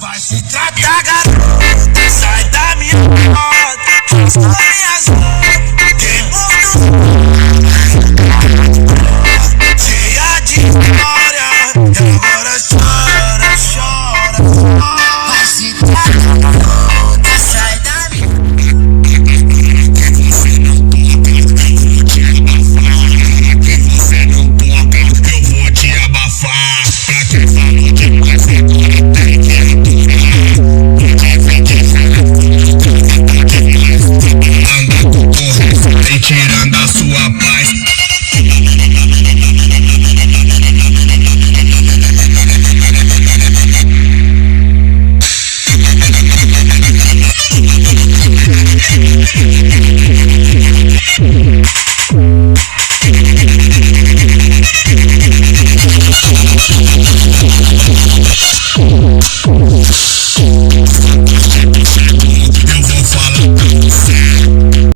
Vai se tratar, garota, sai da minha rota. As minhas roupas, tem muito cheia de história. E agora chora, chora, chora. Vai se tratar.